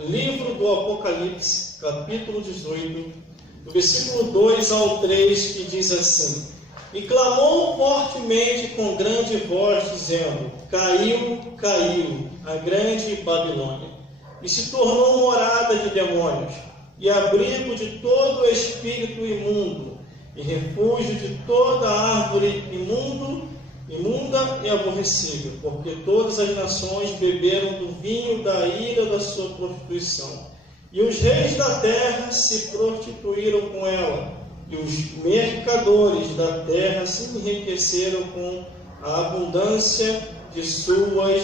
Livro do Apocalipse, capítulo 18, do versículo 2 ao 3, que diz assim: E clamou fortemente com grande voz, dizendo: Caiu, caiu a grande Babilônia, e se tornou morada de demônios, e abrigo de todo espírito imundo, e refúgio de toda árvore imunda e aborrecível, porque todas as nações beberam do vinho da ira da sua prostituição. E os reis da terra se prostituíram com ela, e os mercadores da terra se enriqueceram com a abundância de suas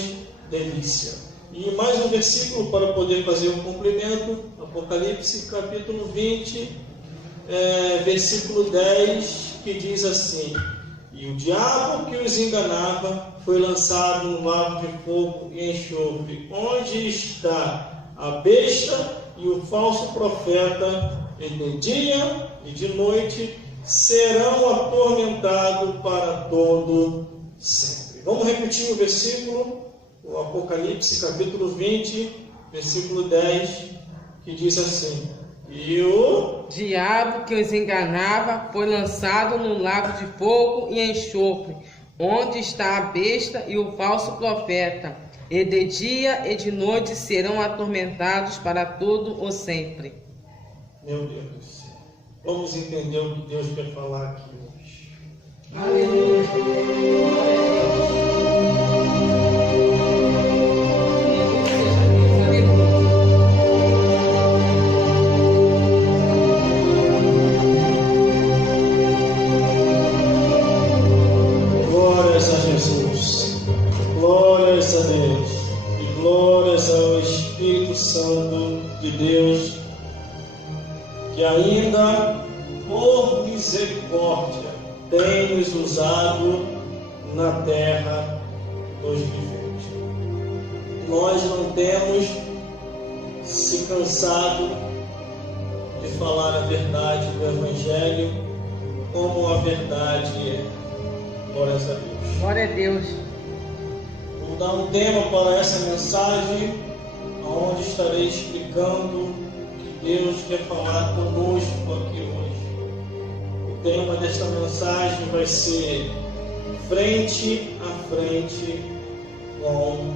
delícias. E mais um versículo para poder fazer o cumprimento, Apocalipse capítulo 20, versículo 10, que diz assim: E o diabo que os enganava foi lançado no lago de fogo e enxofre, onde está a besta e o falso profeta, e de dia e de noite serão atormentados para todo sempre. Vamos repetir o versículo, o Apocalipse capítulo 20, versículo 10, que diz assim: E o diabo que os enganava foi lançado no lago de fogo e enxofre, onde está a besta e o falso profeta, e de dia e de noite serão atormentados para todo o sempre. Meu Deus do céu. Vamos entender o que Deus quer falar aqui hoje. Aleluia. Glórias a Jesus. Glórias a Deus. E glórias ao Espírito Santo de Deus, que ainda, por misericórdia, tem nos usado na terra dos viventes. Nós não temos se cansado de falar a verdade do Evangelho como a verdade é. Glórias a Deus. Glória a Deus. Vou dar um tema para essa mensagem, onde estarei explicando Deus quer falar conosco aqui hoje. O tema desta mensagem vai ser frente a frente com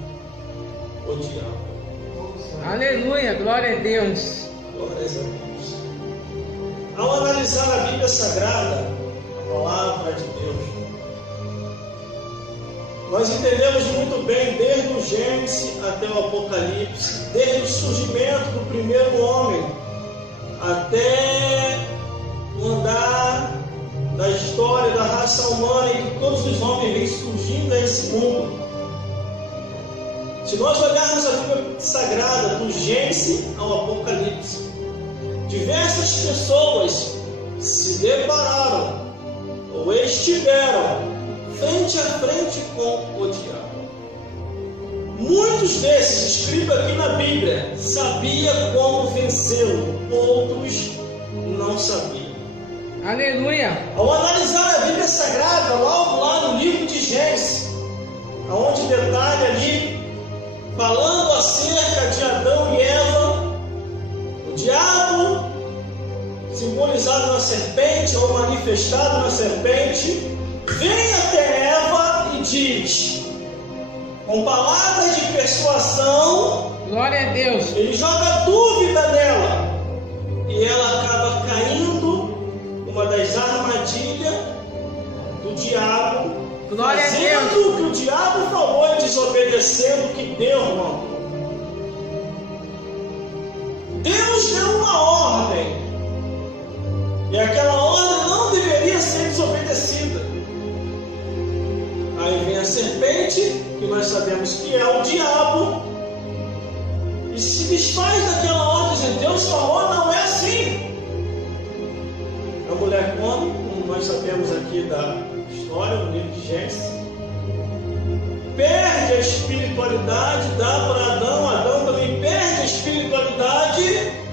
o diabo. Aleluia, glória a Deus. Glórias a Deus. Ao analisar a Bíblia Sagrada, a palavra de Deus, nós entendemos muito bem, desde o Gênesis até o Apocalipse, desde o surgimento do primeiro homem até o andar da história da raça humana, em que todos os homens vêm surgindo nesse mundo. Se nós olharmos a Bíblia Sagrada, do Gênesis ao Apocalipse, diversas pessoas se depararam ou estiveram frente a frente com o diabo. Muitos desses, escritos aqui na Bíblia, sabiam como vencê-lo, outros não sabiam. Aleluia. Ao analisar a Bíblia Sagrada, logo lá no livro de Gênesis, onde detalha ali, falando acerca de Adão e Eva, o diabo, simbolizado na serpente ou manifestado na serpente, vem até Eva e diz, com palavras de persuasão, glória a Deus, ele joga dúvida nela, e ela acaba caindo numa das armadilhas do diabo, glória a Deus, fazendo o que o diabo falou e desobedecendo o que Deus mandou. Deus deu uma ordem, e aquela ordem não deveria ser desobedecida. Aí vem a serpente, que nós sabemos que é o diabo, e se desfaz daquela ordem que Deus falou, não é assim. A mulher come, como nós sabemos aqui da história, no livro de Gênesis, perde a espiritualidade, dá para Adão, Adão também perde a espiritualidade,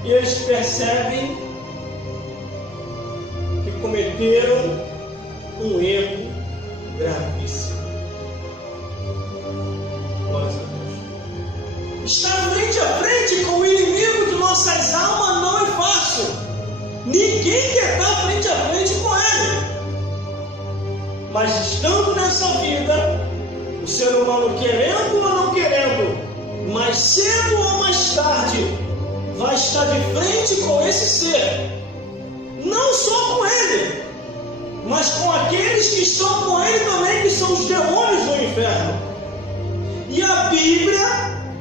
e eles percebem que cometeram um erro gravíssimo. Glória a Deus. Está frente a frente com o inimigo Mas estando nessa vida, o ser humano querendo ou não querendo, mais cedo ou mais tarde, vai estar de frente com esse ser. Não só com ele, mas com aqueles que estão com ele também, que são os demônios do inferno. E a Bíblia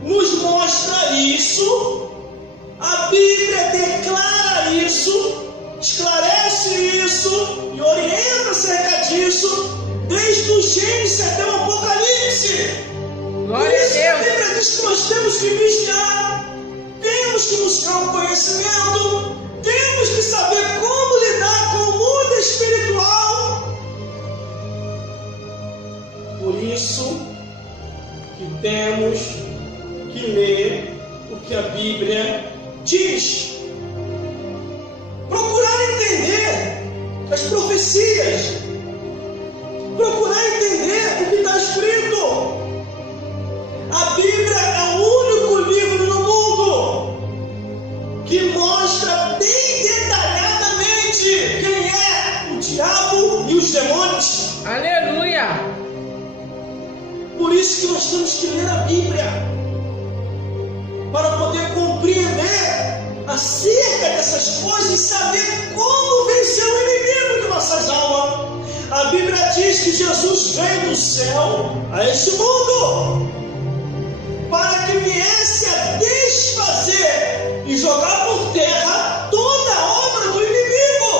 nos mostra isso, a Bíblia declara isso, esclarece isso e orienta acerca disso, desde o Gênesis até o Apocalipse. Por isso a Bíblia diz que nós temos que vigiar, temos que buscar o conhecimento, temos que saber como lidar com o mundo espiritual. Por isso que temos que ler o que a Bíblia diz. Procurar entender as profecias. Procurar entender o que está escrito. A Bíblia é o único livro no mundo que mostra bem detalhadamente quem é o diabo e os demônios. Aleluia! Por isso que nós temos que ler a Bíblia, para poder compreender acerca dessas coisas e saber como vencer o inimigo de nossas almas. A Bíblia diz que Jesus veio do céu a este mundo para que viesse a desfazer e jogar por terra toda a obra do inimigo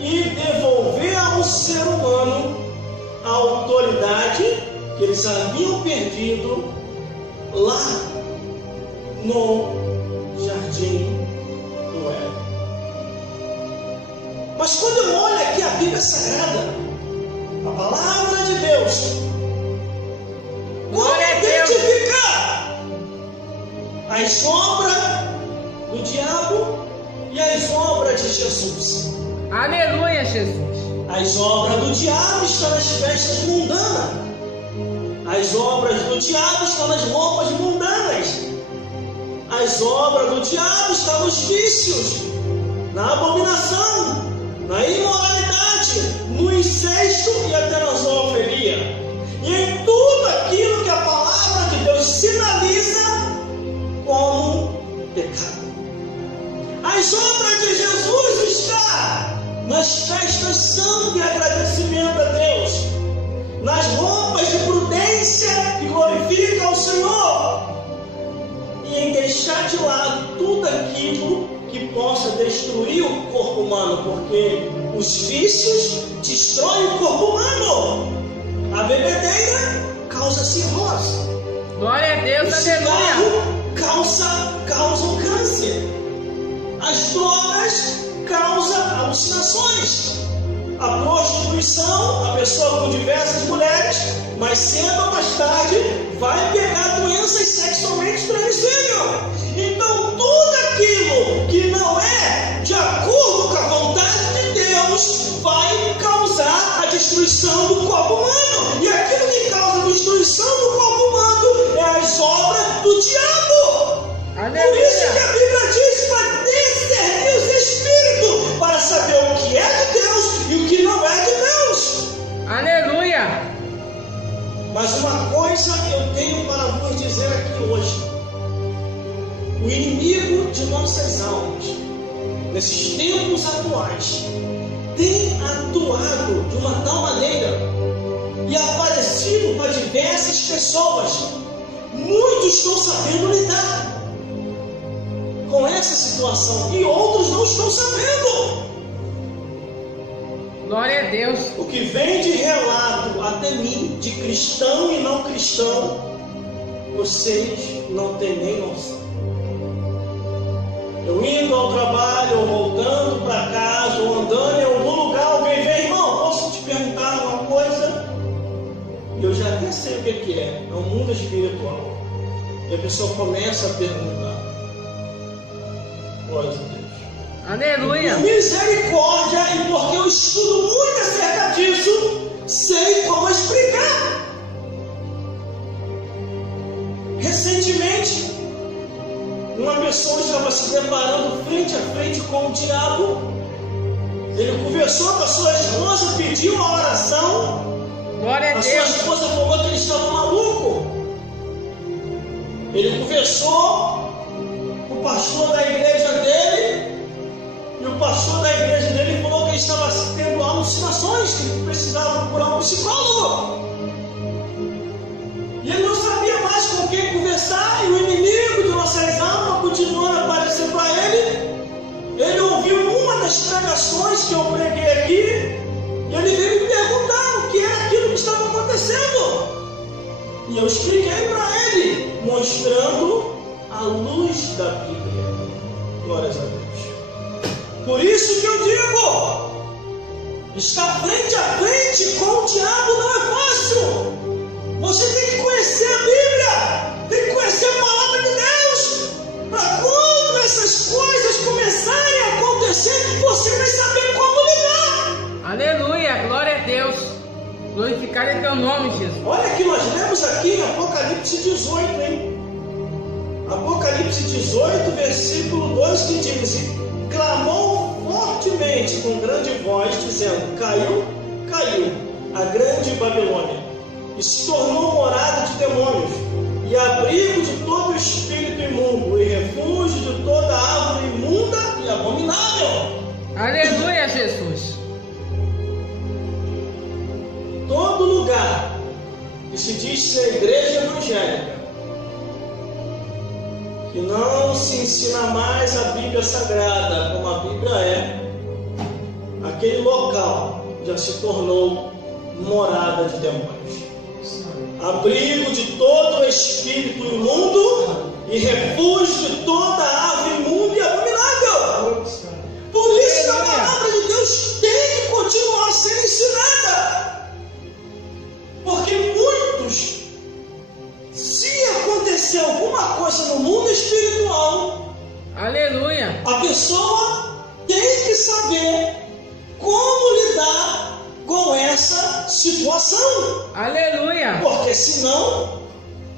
e devolver ao ser humano a autoridade que eles haviam perdido lá no jardim do Éden. Mas quando eu olho aqui a Bíblia Sagrada, a palavra de Deus, como identificar as obras do diabo e as obras de Jesus? Aleluia, Jesus! As obras do diabo estão nas festas mundanas. As obras do diabo estão nas roupas mundanas. As obras do diabo estão nos vícios, na abominação, na imoralidade, no incesto e até na zoofilia. E em tudo aquilo que a palavra de Deus sinaliza como pecado. As obras de Jesus estão nas festas santo e agradecimento a Deus, nas roupas de prudência que glorificam ao Senhor, e em deixar de lado tudo aquilo que possa destruir o corpo humano, porque os vícios destroem o corpo humano. A bebedeira causa cirrose. Glória a Deus, o aleluia! Causa o câncer. As drogas causam alucinações. A prostituição, a pessoa com diversas mulheres, mas cedo ou mais tarde vai pegar doenças sexualmente transmissíveis. Então tudo aquilo que não é de acordo com a vontade de Deus vai causar a destruição do corpo humano. E aquilo que causa a destruição do corpo humano é as obras do diabo. Aleluia. Por isso que a Bíblia diz para discernir os espíritos, para saber o que é de Deus e o que não é de Deus. Aleluia. Mas uma coisa eu tenho para vos dizer aqui hoje: o inimigo de nossas almas, nesses tempos atuais, tem atuado de uma tal maneira e aparecido para diversas pessoas. Muitos estão sabendo lidar com essa situação e outros não estão sabendo. Glória a Deus. O que vem de relato até mim, de cristão e não cristão, vocês não têm nem noção. Eu indo ao trabalho, ou voltando para casa, ou andando em algum lugar, alguém vem: irmão, posso te perguntar uma coisa? Eu já até sei o que é. É o mundo espiritual. E a pessoa começa a perguntar. Glória a Deus. Aleluia. Por misericórdia, e porque eu estudo muito acerca disso, sei como explicar. Recentemente, uma pessoa estava se deparando frente a frente com o diabo, Ele conversou com a sua esposa, pediu a oração. Glória a A sua Deus. esposa falou que ele estava maluco. Ele conversou com o pastor da igreja dele. E o pastor da igreja dele falou que ele estava tendo alucinações, que ele precisava procurar um psicólogo. E ele não sabia mais com quem conversar. E o inimigo de nossas almas continuando a aparecer para ele. Ele ouviu uma das pregações que eu preguei aqui. E ele veio me perguntar o que era aquilo que estava acontecendo. E eu expliquei para ele, mostrando a luz da Bíblia. Glórias a Deus. Por isso que eu digo, estar frente a frente com o diabo não é fácil. Você tem que conhecer a Bíblia, tem que conhecer a palavra de Deus, para quando essas coisas começarem a acontecer, você vai saber como lidar. Aleluia, glória a Deus. Glorificado é teu nome, Jesus. Olha que nós lemos aqui em Apocalipse 18, hein? Apocalipse 18, versículo 2, que diz: e clamou fortemente com grande voz, dizendo: caiu, caiu a grande Babilônia, e se tornou morada de demônios, e abrigo de todo espírito imundo, e refúgio de toda árvore imunda e abominável. Aleluia, Jesus. Todo lugar que se diz ser igreja evangélica, que não se ensina mais a Bíblia Sagrada como a Bíblia é, aquele local já se tornou morada de demônios, abrigo de todo espírito imundo e refúgio de toda árvore imunda e abominável. Por isso a palavra de Deus tem que continuar sendo ensinada. Porque muitos, se acontecer alguma coisa no mundo espiritual, Aleluia. a pessoa tem que saber como lidar com essa situação. Aleluia. Porque senão,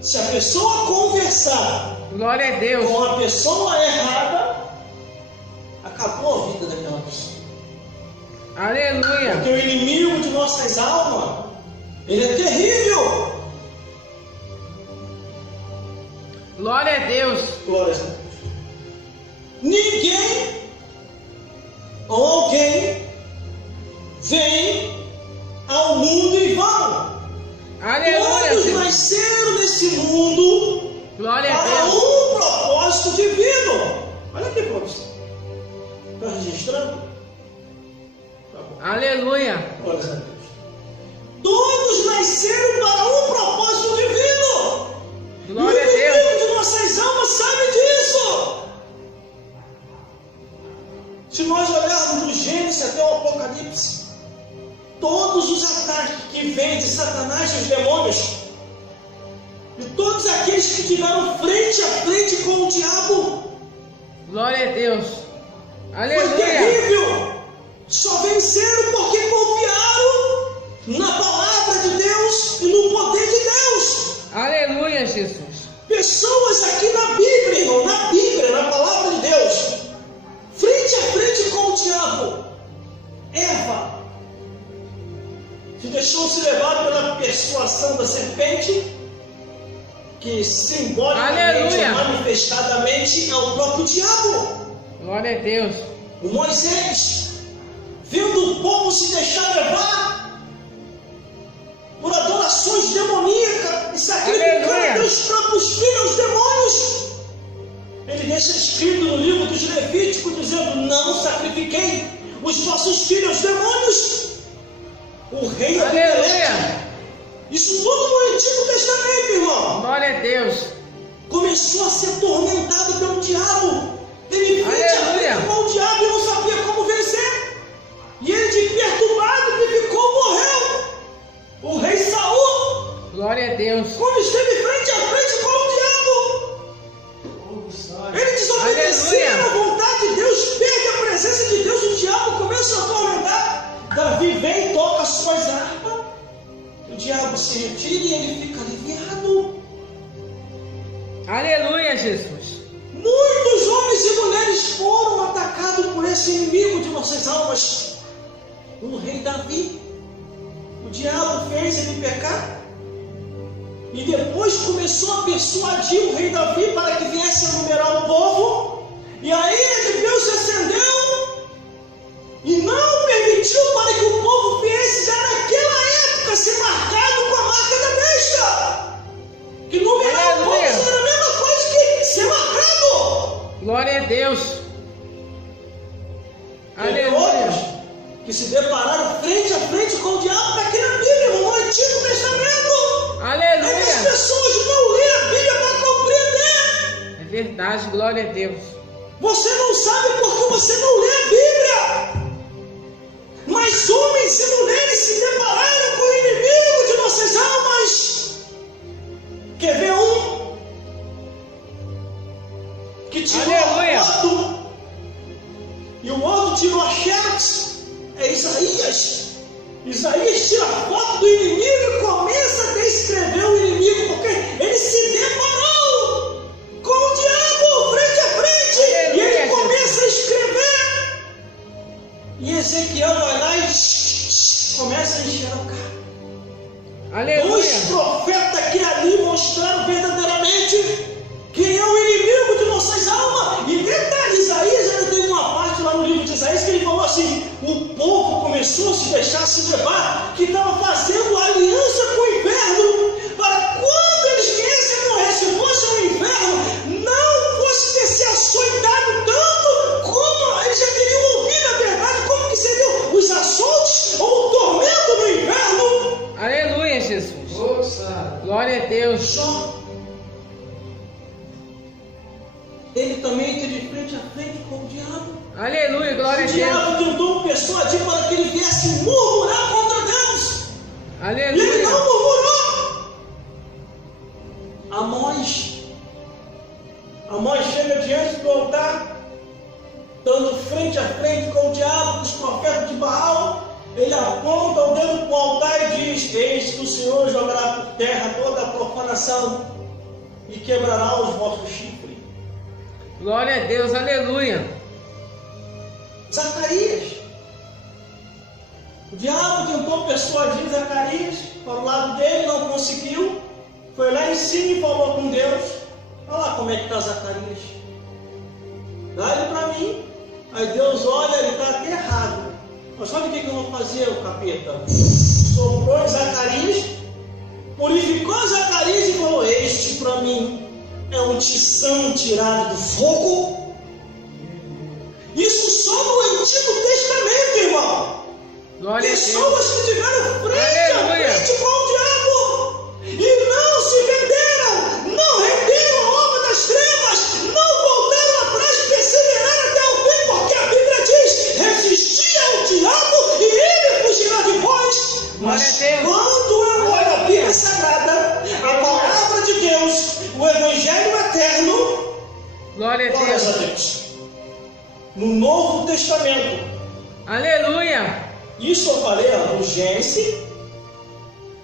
se a pessoa conversar Glória a Deus. com a pessoa errada, acabou a vida daquela pessoa. Aleluia. Porque o inimigo de nossas almas, ele é terrível. Glória a Deus. Glória a Deus. Ninguém ou alguém vem ao mundo em vão. Aleluia. Todos Jesus. nasceram nesse mundo Glória a para Deus. um propósito divino. Olha aqui, professor. Está registrando? Tá bom. Aleluia. Glória a Deus. Todos nasceram para um propósito divino. Glória a E o Deus. inimigo de nossas almas sabe disso. Se nós olharmos do Gênesis até o Apocalipse, todos os ataques que vêm de Satanás e os demônios, e todos aqueles que tiveram frente a frente com o diabo, Glória a Deus. foi Aleluia. terrível. Só venceram porque confiaram na palavra de Deus e no poder de Deus. Aleluia, Jesus. Pessoas aqui na Bíblia, irmão, na Bíblia, na palavra de Deus, frente a frente com o diabo. Eva, que deixou-se levar pela persuasão da serpente, que simbolicamente, Aleluia. manifestadamente, é o próprio diabo. Glória a Deus. O Moisés, vendo o povo se deixar levar por adorações demoníacas e sacrificando Aleluia. até os próprios filhos aos demônios, ele deixa escrito no livro dos Levíticos, dizendo: não sacrifiquei os vossos filhos aos demônios. O rei Abimeleque, Aleluia. isso tudo no Antigo Testamento, irmão, Glória a Deus. começou a ser atormentado pelo diabo. Ele frente a Aleluia. frente com o diabo e não sabia como vencer. E ele, de perturbado que ficou, morreu. O rei Saul, Glória a Deus. quando esteve frente a frente com o diabo, ele desobedeceu Aleluia. à vontade de Deus, perde a presença de Deus, o diabo começa a atormentar. Davi vem e toca as suas harpas, o diabo se retira e ele fica aliviado. Aleluia, Jesus. Muitos homens e mulheres foram atacados por esse inimigo de nossas almas. no rei Davi. O diabo fez ele pecar. E depois começou a persuadir o rei Davi para que viesse a numerar o povo. E a ira de Deus se acendeu e não permitiu para que o povo viesse já naquela época ser marcado com a marca da besta. Que numerar o povo era a mesma coisa que ser marcado. Glória a Deus. Teve outros que se depararam frente a frente com o diabo, está aqui na Bíblia, no Antigo Testamento. Aleluia. É que as pessoas não lêem a Bíblia para compreender. É verdade, glória a Deus. Você não sabe porque você não lê a Bíblia. Mas homens e mulheres se depararam com o inimigo de nossas almas. Quer ver um que tirou a foto e o outro tirou a xerox? É Isaías. Isaías tira a foto do inimigo e começa a descrever o inimigo, porque ele se deparou com o diabo frente a frente. Aleluia. E ele começa a escrever. E Ezequiel vai lá e começa a enxergar. Aleluia. Os profetas que ali mostraram verdadeiramente quem é o inimigo de nossas almas. E detalhe, Isaías ainda tem uma parte lá no livro de Isaías que ele falou assim: o povo começou a se deixar se levar, que estava fazendo aliança com o inferno, para quando eles viessem a morrer, se fosse no inferno, não fosse ter se açoitado tanto como eles já teriam ouvido a verdade, como que seriam os açoites ou o tormento no inferno. Aleluia, Jesus. Nossa. Glória a Deus. Só ele também teve frente a frente com o diabo. Aleluia, glória a O Deus. diabo tentou persuadir para que ele viesse murmurar contra Deus. E ele Aleluia. não murmurou. Amós chega diante do altar, dando frente a frente com o diabo, os profetas de Baal. Ele aponta o dedo para o altar e diz: eis que o Senhor jogará por terra toda a profanação e quebrará os vossos chifres. Glória a Deus, aleluia. Zacarias. O diabo tentou persuadir Zacarias para o lado dele, não conseguiu. Foi lá em cima e falou com Deus: olha lá como é que está Zacarias. Dá ele para mim. Aí Deus olha, ele está até errado. Mas sabe o que eu vou fazer, o capeta? Soprou em Zacarias, purificou Zacarias e falou: este para mim é um tição tirado do fogo. Isso só no Antigo Testamento, irmão. Glória a Deus. Pessoas que tiveram frente a frente com o diabo e não se venderam, não renderam a obra das trevas, não voltaram atrás e perseveraram até o fim, porque a Bíblia diz: resistia ao diabo e ele fugirá de vós. Mas quando eu olho a Bíblia Sagrada, a palavra de Deus, o Evangelho eterno, glória a glórias Deus. a Deus. No Novo Testamento, Aleluia. isso eu falei, no Gênesis,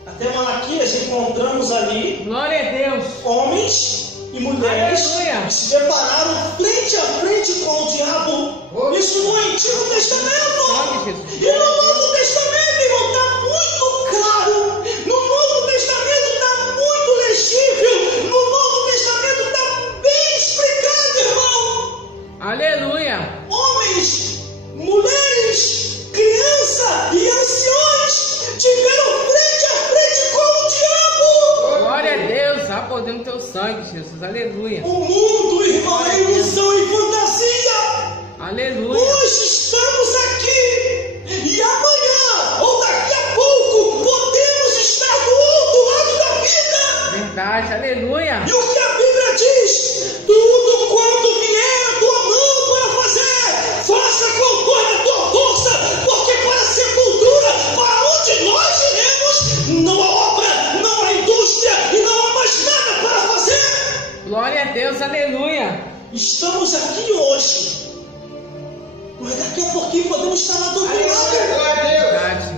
até Malaquias encontramos ali Glória a Deus. homens e mulheres Aleluia. que se depararam frente a frente com o diabo. Isso no Antigo Testamento. Glória a Jesus. E no Novo Testamento, irmão, está muito claro. No Novo Testamento está muito legível. No Novo Testamento está bem explicado, irmão. Aleluia. Homens, mulheres, crianças e anciões tiveram frente a frente com o diabo. Glória a Deus. Há poder no teu sangue, Jesus. Aleluia. O mundo, irmão, é ilusão e fantasia. Aleluia. Hoje estamos aqui e amanhã ou daqui a pouco podemos estar do outro lado da vida. Verdade. Aleluia. E o que a Bíblia diz: tudo quanto vier a tua mão para fazer, faça com toda a tua força, porque para a sepultura, para onde nós iremos, não há obra, não há indústria e não há mais nada para fazer. Glória a Deus. Aleluia. Estamos aqui hoje, mas daqui a pouquinho podemos estar lá do outro lado. Verdade.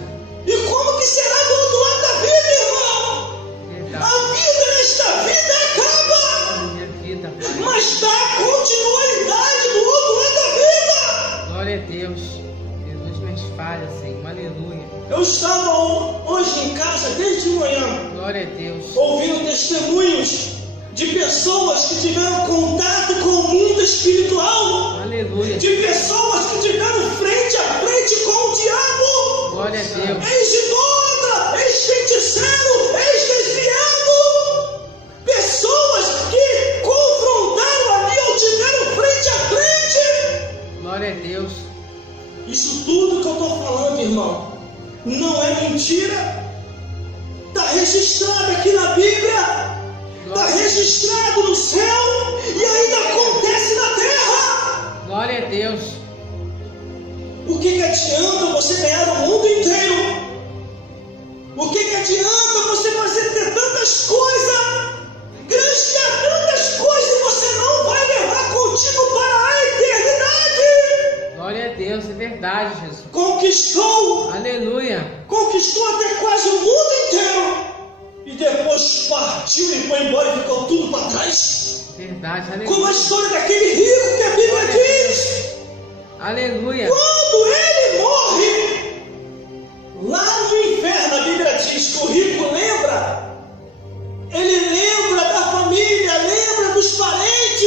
E como que será do outro lado da vida, irmão? Verdade. A vida nesta vida acaba, Minha vida, Pai. mas dá continuidade do outro lado da vida. Glória a Deus. Jesus, minhas falhas, Senhor. Aleluia. Eu estava hoje em casa desde manhã, Glória a Deus. ouvindo testemunhos de pessoas que tiveram contato com o mundo espiritual, Aleluia. de pessoas que tiveram frente a frente com o diabo, Glória a Deus. ex-idólatra, ex-feiticeiro, ex-desviado, pessoas que confrontaram ali ou tiveram frente a frente. Glória a Deus. Isso tudo que eu estou falando, irmão, não é mentira. Está registrado aqui na Bíblia, está registrado no céu e ainda acontece na terra. Glória a Deus. O que adianta você ganhar o mundo inteiro? O que adianta você ter tantas coisas, granjear tantas coisas e você não vai levar contigo para a eternidade? Glória a Deus, é verdade, Jesus. Conquistou até quase o mundo inteiro e depois partiu e foi embora e ficou tudo para trás. Verdade, aleluia. Como a história daquele rico que a Bíblia diz. Aleluia. Quando ele morre, lá no inferno, a Bíblia diz que o rico lembra. Ele lembra da família, lembra dos parentes.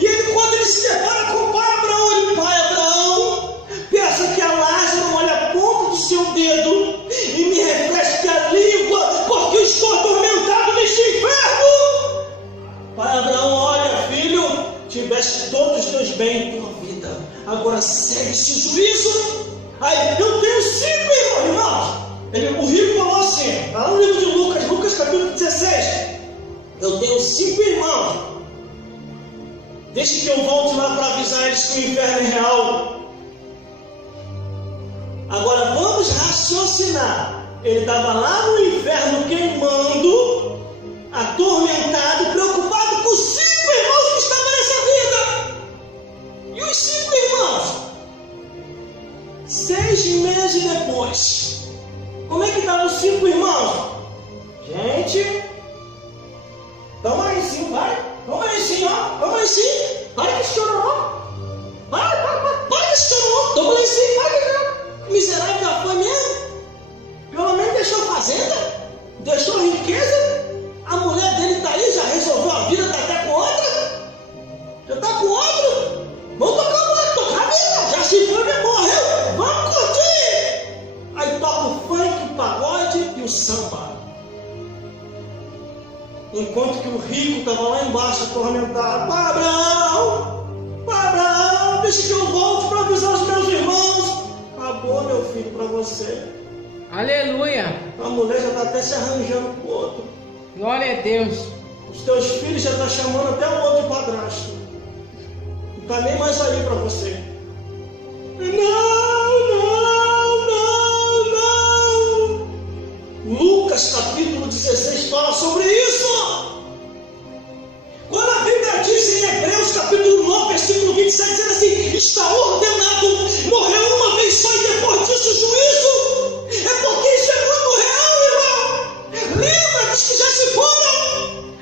E ele, quando ele se depara com o pai Abraão, ele: pai Abraão, peça que a Lázaro molhe a ponta do seu dedo e me refresque a língua, porque eu estou atormentado neste inferno. Pai Abraão: olha, filho, tiveste todos os teus bens em tua vida, agora segue-se o juízo. Aí, eu tenho 5 irmãos. O rico falou assim, está lá no livro de Lucas capítulo 16. Eu tenho 5 irmãos. Deixe que eu volte lá para avisar eles que o inferno é real. Agora vamos raciocinar. Ele estava lá no inferno queimando, atormentado, preocupado com os 5 irmãos que estavam nessa vida. E os 5 irmãos, 6 meses depois, como é que estavam os 5 irmãos? Gente, toma aí sim, vai. Toma aí sim, ó. Toma aí sim. Para que chorou. Para que chorou. Toma aí sim, vai. Miserável já foi mesmo. Pelo menos deixou fazenda, deixou riqueza. A mulher dele está aí, já resolveu a vida, está até com outra. Já está com outro. Vamos tocar a vida. Já se foi, morreu. Vamos curtir. Aí toca o funk, o pagode e o samba. Enquanto que o rico estava lá embaixo atormentado. Pai Abraão, deixa que eu volte para avisar os meus irmãos. Acabou, meu filho, para você. Aleluia. A mulher já está até se arranjando com o outro. Glória a Deus. Os teus filhos já estão chamando até o outro de padrasto. Não está nem mais aí para você. Não. Lucas capítulo 16 fala sobre isso. Quando a Bíblia diz em Hebreus capítulo 9, versículo 27, dizendo assim: está ordenado morrer uma vez só e depois disso o juízo. É porque isso é muito real, irmão. Lembra dos que já se foram.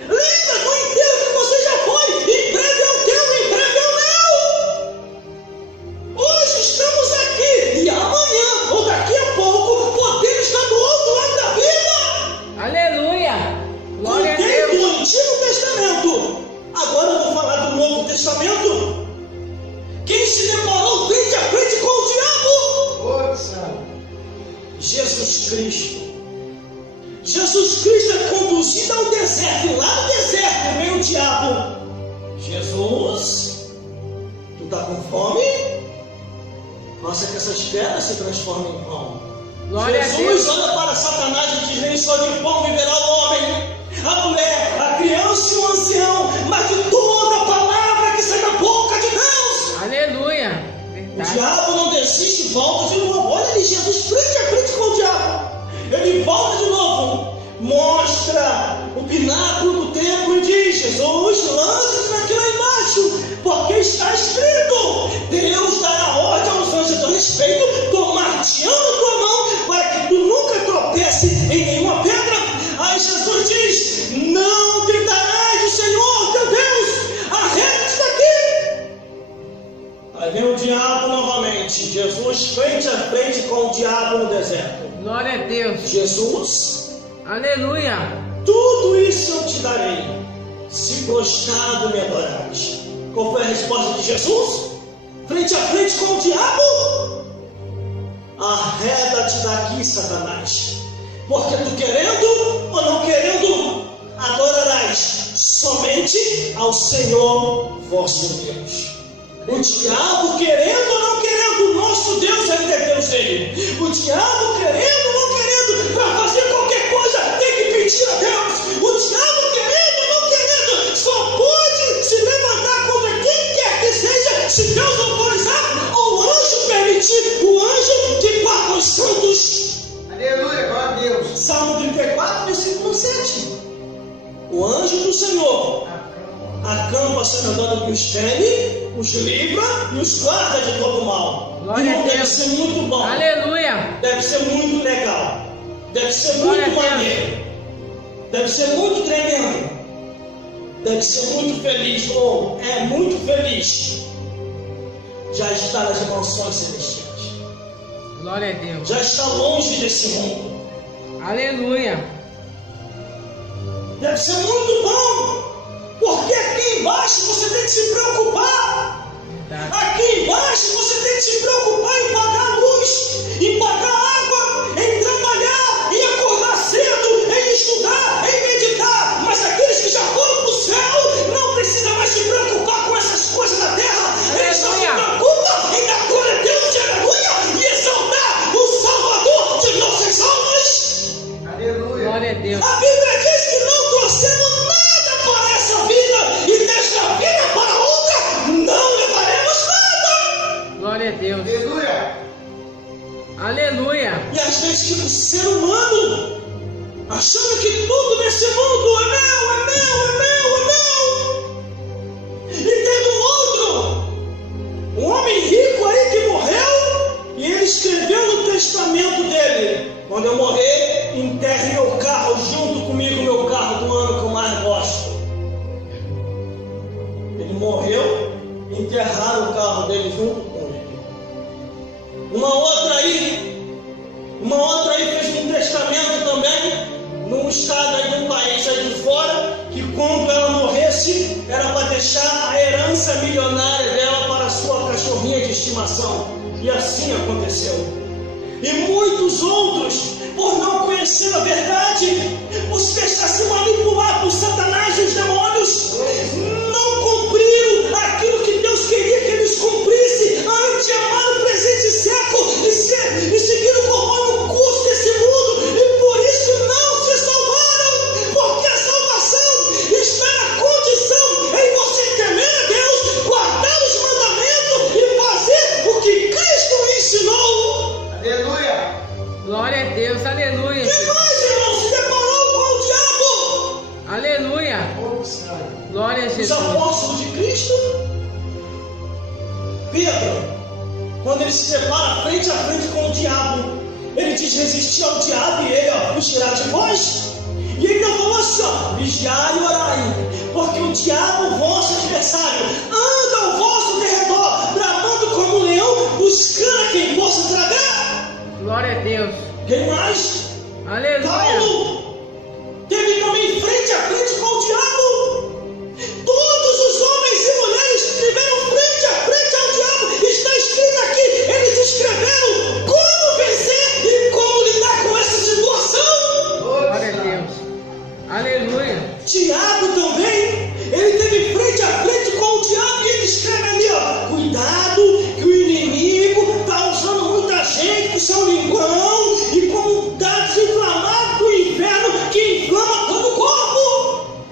Lembra do enterro que você já foi. Em breve é o teu, em breve é o meu. Hoje estamos aqui e amanhã ou daqui a pouco podemos estar do outro lado da vida. Aleluia. Glória a Contei Deus. do Antigo Testamento. Agora eu vou falar do Novo Testamento. Quem se deparou frente a frente com o diabo? Jesus Cristo. Jesus Cristo é conduzido ao deserto. E lá no deserto vem o diabo. Jesus, tu está com fome? Faça que essas pedras se transformem em pão. Glória a Jesus Deus. olha para Satanás e diz: nem só de pão viverá o homem, a mulher, a criança e o ancião, mas de toda a palavra que sai da boca de Deus. Aleluia. O Verdade. diabo não desiste, volta de novo. Olha ali, Jesus frente a frente com o diabo. Ele volta de novo, mostra o pináculo do templo e diz: Jesus, lança-te naquilo lá embaixo, porque está escrito: Deus dará ordem aos anjos a teu respeito, tomar-te-ão na tua mão, para que tu nunca tropece em nenhuma pedra. Aí Jesus diz: não tentarás o Senhor teu Deus, arreda-te daqui. Aí vem o diabo novamente. Jesus frente a frente com o diabo no deserto. Glória a Deus. Jesus, Aleluia. tudo isso eu te darei, se prostrado me adorares. Qual foi a resposta de Jesus? Frente a frente com o diabo: arreda-te daqui, Satanás, porque tu querendo ou não querendo, adorarás somente ao Senhor vosso Deus. O diabo querendo ou não querendo, nosso Deus ainda é Deus dele. O diabo querendo ou não querendo, para fazer qualquer coisa tem que pedir a Deus. O diabo querendo ou não querendo, só pode se levantar contra quem quer que seja, se Deus autorizar ou o anjo permitir. O anjo que paga os santos. Aleluia, glória a Deus. Salmo 34, versículo 7. O anjo do Senhor acampa-se andando que os fere, os livra e os guarda de todo mal. Glória a Deve Deus. ser muito bom. Aleluia. Deve ser muito legal. Deve ser Glória muito a Deus. maneiro. Deve ser muito tremendo. Deve ser muito feliz. Ou é muito feliz. Já está nas mansões celestiais. Glória a Deus. Já está longe desse mundo. Aleluia. Deve ser muito bom. Porque aqui embaixo você tem que se preocupar. Verdade. Aqui embaixo você tem que se preocupar em pagar a luz, em pagar a água, em trabalhar, em acordar cedo, em estudar, em meditar. Mas aqueles que já foram para o céu não precisam mais se preocupar com essas coisas da terra. Eles só se preocupam em dar glória a Deus, aleluia, e exaltar o Salvador de nossas almas. Aleluia. Glória a Deus. A Bíblia diz que não trouxemos nada para essa vida e desta vida para outra não levaremos nada. Glória a Deus. Aleluia. Aleluia. E às vezes fica o ser humano achando que tudo nesse mundo é meu, é meu, é meu, é meu. E teve um outro, um homem rico aí que morreu, e ele escreveu no testamento dele: quando eu morrer, enterre meu carro junto comigo, meu carro do ano que eu mais gosto. Ele morreu, enterraram o carro dele junto com ele. Uma outra aí fez um testamento também, num estado aí de um país aí de fora, que quando ela morresse, era para deixar a herança milionária dela para a sua cachorrinha de estimação. E assim aconteceu. E muitos outros, por não conhecer a verdade, por se deixar se manipular por Satanás e os demônios, não cumpriram aquilo que Deus queria que eles cumprissem, antes de amar o presente século e seguir conforme o curso desse mundo, e por isso não se salvaram, porque a salvação está na condição em você temer a Deus, guardar os mandamentos e fazer o que Cristo ensinou. Aleluia. Glória a Deus. Aleluia. Quem mais, irmão, se deparou com o diabo? Aleluia. Glória a Os Jesus. apóstolos de Cristo? Pedro, quando ele se depara frente a frente com o diabo, ele diz: resistir ao diabo e ele fugirá de vós. E ele ainda falou assim: ó, vigiai e orai, porque o diabo, vosso adversário, anda ao vosso derredor, bramando como um leão, buscando a quem possa tragar. Glória a Deus. Quem mais? Aleluia. Paulo teve também frente a frente com o diabo. Todos os homens e mulheres tiveram frente a frente ao diabo. Está escrito aqui, eles escreveram como vencer e como lidar com essa situação. Glória a Deus. Aleluia. Tiago também, ele teve frente a frente com o diabo e ele escreve ali, ó: cuidado que o inimigo está usando muita gente com seu linguão e como dados inflamados do inferno que inflama todo o corpo.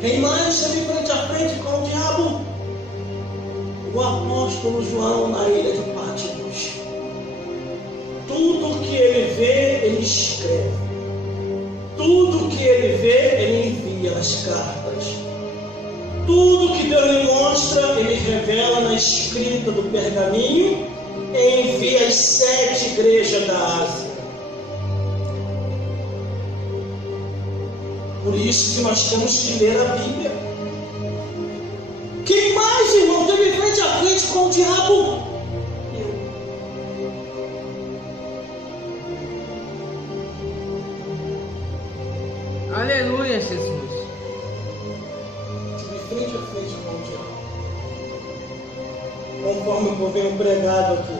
Quem mais teve frente a frente com o diabo? O apóstolo João na ilha de Patmos. Tudo que ele vê, ele escreve. Tudo que ele vê, ele envia nas cartas. Tudo que Deus lhe mostra, ele revela na escrita do pergaminho e envia às 7 igrejas da Ásia. Por isso que nós temos que ler a Bíblia. Quem mais, irmão, teve frente a frente com o diabo? Eu. Aleluia, Jesus. De frente a frente com o diabo. Conforme eu venho pregado aqui,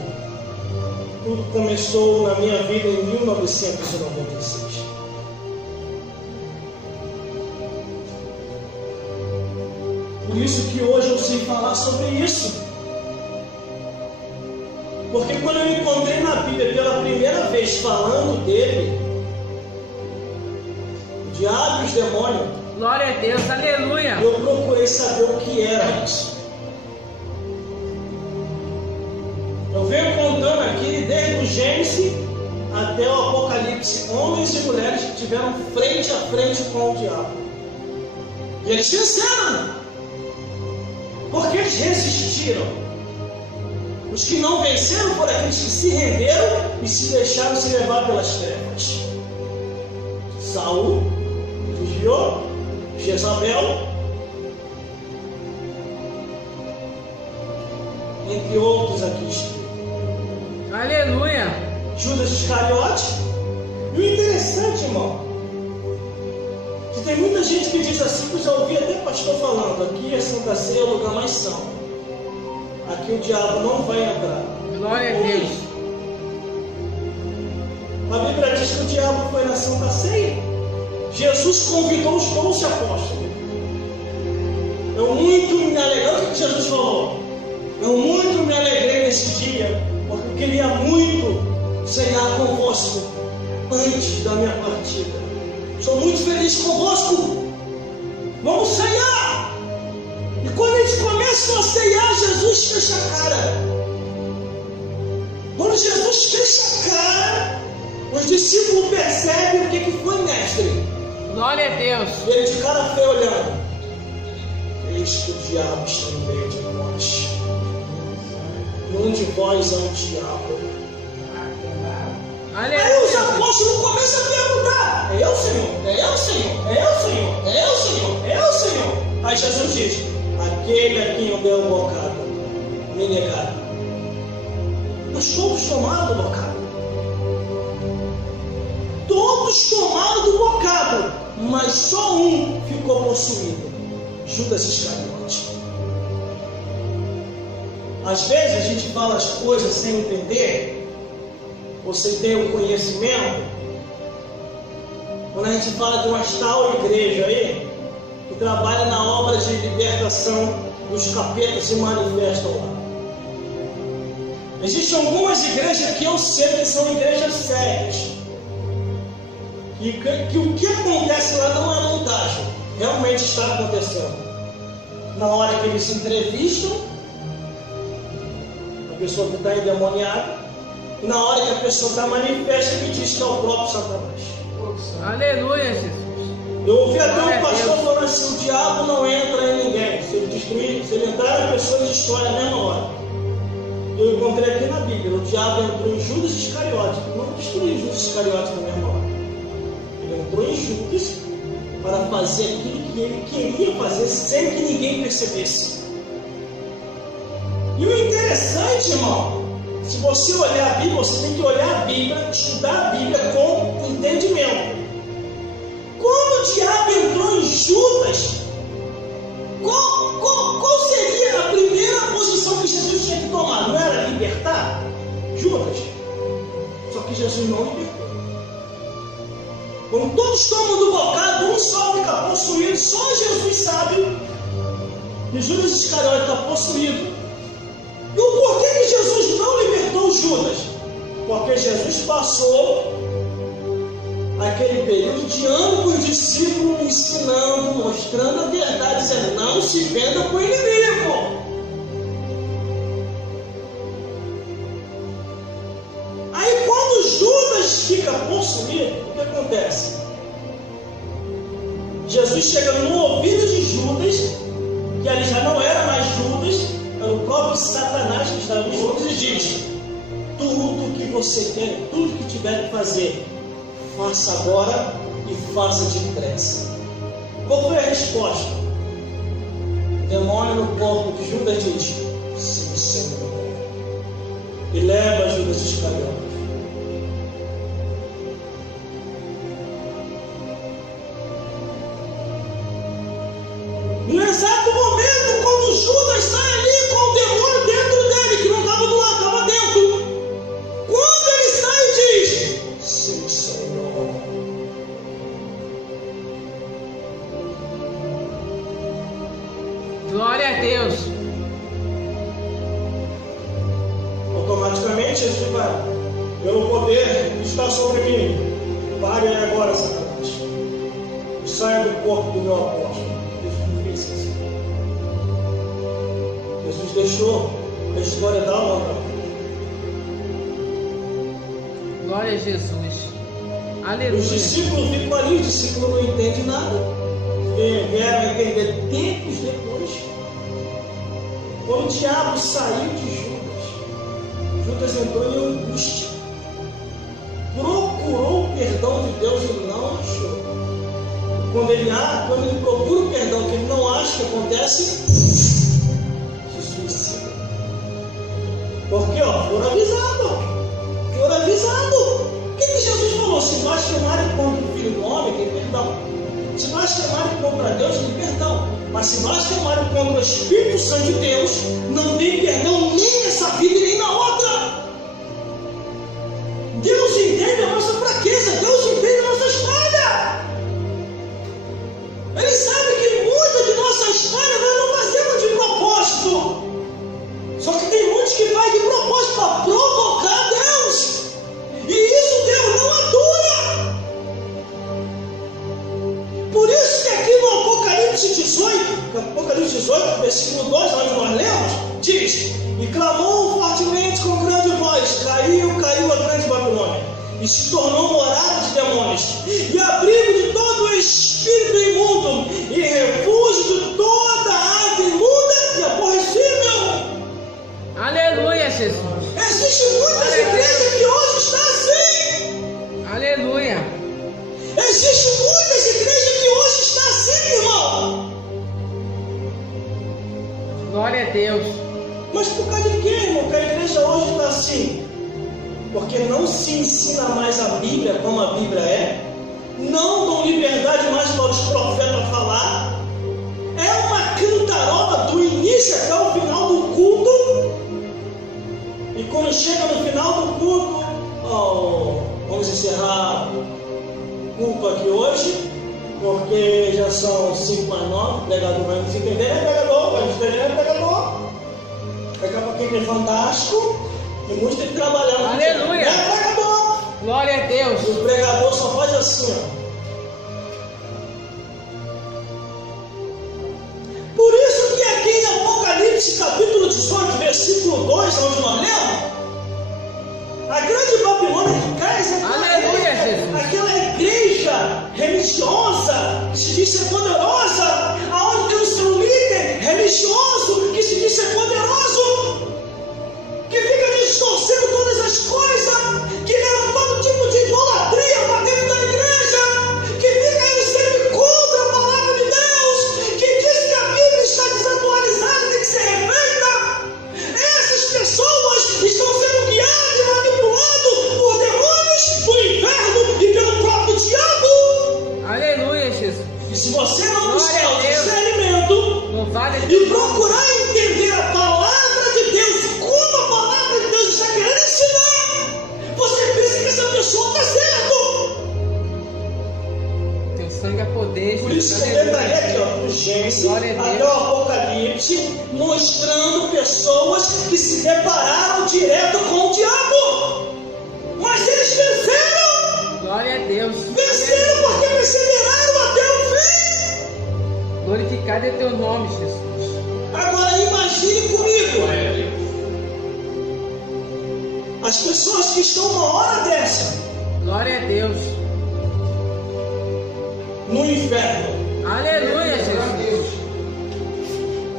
tudo começou na minha vida em 1996. Por isso que hoje eu sei falar sobre isso. Porque quando eu encontrei na Bíblia pela primeira vez falando dele, o diabo e os demônios, Glória a Deus, aleluia. eu procurei saber o que era isso. Eu venho contando aqui desde o Gênesis até o Apocalipse, homens e mulheres que tiveram frente a frente com o diabo. E eles venceram. Porque eles resistiram. Os que não venceram foram aqueles que se renderam e se deixaram se levar pelas trevas. Saul desviou, Jezabel, entre outros aqui. Aleluia. Judas Iscariote. E o interessante, irmão, que tem muita gente que diz assim, que eu já ouvi até pastor falando, aqui é Santa Ceia, é o lugar mais santo. Aqui o diabo não vai entrar. Glória a Deus. A Bíblia diz que o diabo foi na Santa Ceia. Jesus convidou os 12 apóstolos. Eu muito me alegrei. O que Jesus falou? Eu muito me alegrei nesse dia, porque eu queria muito ceiar convosco antes da minha partida. Sou muito feliz convosco. Vamos ceiar. E quando eles começam a ceiar, Jesus fecha a cara. Quando Jesus fecha a cara, os discípulos percebem o que foi, mestre. Glória a Deus. E ele de cara feia olhando. Eis que o diabo está no meio de nós. E um de vós é o diabo. Aí os Aleluia. apóstolos começam a perguntar: é eu, Senhor? É eu, Senhor? É eu, Senhor? É eu, Senhor? É eu, Senhor? Aí Jesus diz: aquele a quem eu dei um bocado, me negaram. Mas todos tomaram do bocado. Todos tomaram do bocado, mas só um ficou possuído: Judas Iscariote. Às vezes a gente fala as coisas sem entender. Você tem o conhecimento. Quando a gente fala de uma tal igreja aí, que trabalha na obra de libertação dos capetas se manifestam lá. Existem algumas igrejas que eu sei que são igrejas sérias. Que o que acontece lá não é montagem. Realmente está acontecendo. Na hora que eles se entrevistam, a pessoa que está endemoniada, e na hora que a pessoa está manifesta, ele diz que é o próprio Satanás. Aleluia, Jesus. Eu ouvi até Glória um a pastor Deus. falando assim: o diabo não entra em ninguém. Se ele destruir, se ele entrar, a pessoa destrói na mesma hora. Eu encontrei aqui na Bíblia: o diabo entrou em Judas Iscariote. Não destruiu Judas Iscariote na mesma hora. Ele entrou em Judas para fazer aquilo que ele queria fazer sem que ninguém percebesse. E o interessante, irmão, se você olhar a Bíblia, você tem que olhar a Bíblia, estudar a Bíblia com entendimento. Quando o diabo entrou em Judas, qual seria a primeira posição que Jesus tinha que tomar? Não era libertar Judas? Só que Jesus não libertou. Quando todos tomam do bocado, um só fica possuído. Só Jesus sabe que Judas Iscariote está possuído. E o porquê que Jesus não libertou Judas? Porque Jesus passou aquele período de anos com os discípulos ensinando, mostrando a verdade, dizendo: não se venda com o inimigo. Aí quando Judas fica possuído, o que acontece? Jesus chega no ouvido de Judas, que ali já não era mais Judas, era o próprio Satanás que estava juntos, e diz: tudo que você quer, tudo que tiver que fazer, faça agora e faça depressa. Qual foi a resposta? O demônio no corpo de Judas diz: sim, Senhor. E leva Judas Iscariote. Glória a Deus. Automaticamente Jesus vai, pelo poder que está sobre mim, pare agora, Satanás, e saia do corpo do meu apóstolo. Jesus não fez isso. Jesus deixou a história dar uma outra. Glória a Jesus. Os Aleluia. discípulos ficam ali, os discípulos não entendem nada. Vieram a entender tempos depois. Quando o diabo saiu de Judas, Judas entrou em angústia. Procurou o perdão de Deus e não achou. Quando ele procura o perdão que ele não acha, o que acontece? Se suicida. Porque, foram avisados. Foram avisados. O que Jesus falou? Se blasfemarem contra o Filho do Homem, tem perdão. Se blasfemarem contra Deus, tem perdão. Mas se blasfemarem contra o Espírito Santo de Deus, não tem perdão nem nessa vida e nem na outra. Deus entende a nossa fraqueza. Deus entende a nossa história. Ele sabe que muita de nossa história nós não fazemos de propósito. Só que tem muitos que fazem de propósito para provocar Deus. E isso Deus não atura. Por isso que aqui no Apocalipse 18, versículo 2, onde nós lemos, diz: e clamou fortemente com grande voz, caiu a grande Babilônia, e se tornou morada de demônios, e abrigo de todo espírito imundo, e refúgio de toda ave imunda e aborrecível. Aleluia, Jesus. Existem muitas igrejas que hoje estão assim. Aleluia. Existem muitas igrejas que hoje estão assim, irmão. Glória a Deus. Mas por causa de quê, irmão? Que a igreja hoje está assim? Porque não se ensina mais a Bíblia como a Bíblia é. Não dão liberdade mais para os profetas falar. É uma cantarola do início até o final do culto. E quando chega no final do culto, vamos encerrar o culto aqui hoje, porque já são 5:09, o pregador vai nos entender, é pregador, vai nos entender, é pregador. Daqui a pouquinho é fantástico, e muitos têm que trabalhar. Aleluia. É pregador. Glória a Deus. E o pregador só faz assim, Por isso que aqui em Apocalipse capítulo 18, versículo 2, onde nós lemos, a grande Babilônia que cai é aquela igreja religiosa que se diz ser poderosa, aonde tem o seu líder religioso que se diz ser poderoso, que fica distorcendo todas as coisas, que leva todo tipo de idolatria para dentro da igreja, que fica aí sempre contra a palavra de Deus, que diz que a Bíblia está desatualizada, tem que ser refeita. Essas pessoas estão sendo guiadas e manipuladas por demônios, por inferno e pelo próprio diabo. Aleluia, Jesus. E se você não buscar o discernimento e procurar entender a palavra de Deus e como a palavra de Deus está querendo ensinar, você pensa que essa pessoa está certo. Teu sangue é poder. Por isso que eu detalhei aqui, do Gênesis até o Apocalipse, mostrando pessoas que se depararam direto com o diabo. Mas eles venceram. Glória a Deus. Venceram porque perseveraram até o fim. Glorificado é teu nome, Jesus. Agora imagine comigo. As pessoas que estão uma hora dessa Glória a Deus. no inferno. Aleluia, Jesus.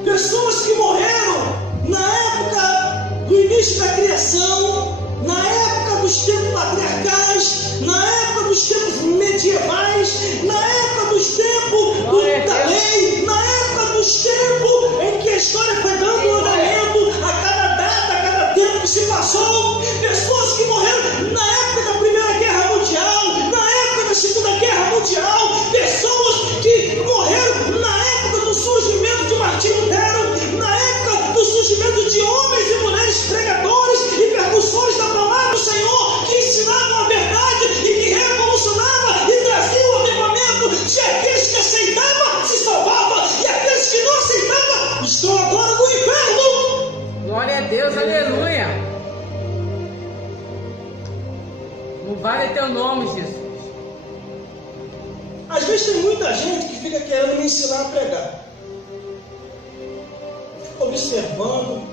Pessoas que morreram na época do início da criação, na época dos tempos patriarcais, na época dos tempos medievais, na época dos tempos da lei, na época dos tempos em que a história foi dando andamento a cada data, a cada tempo que se passou. Pessoas que morreram na época da Primeira Guerra Mundial, na época da Segunda Guerra Mundial, pessoas que morreram na época do surgimento de Martim Lutero, na época do surgimento de homens e mulheres pregadores e percussores da palavra do Senhor, que ensinavam a verdade e que revolucionava e trazia o avivamento de aqueles que aceitavam se salvar. Deus, aleluia. Louvado é teu nome, Jesus. Às vezes tem muita gente que fica querendo me ensinar a pregar. Eu fico observando.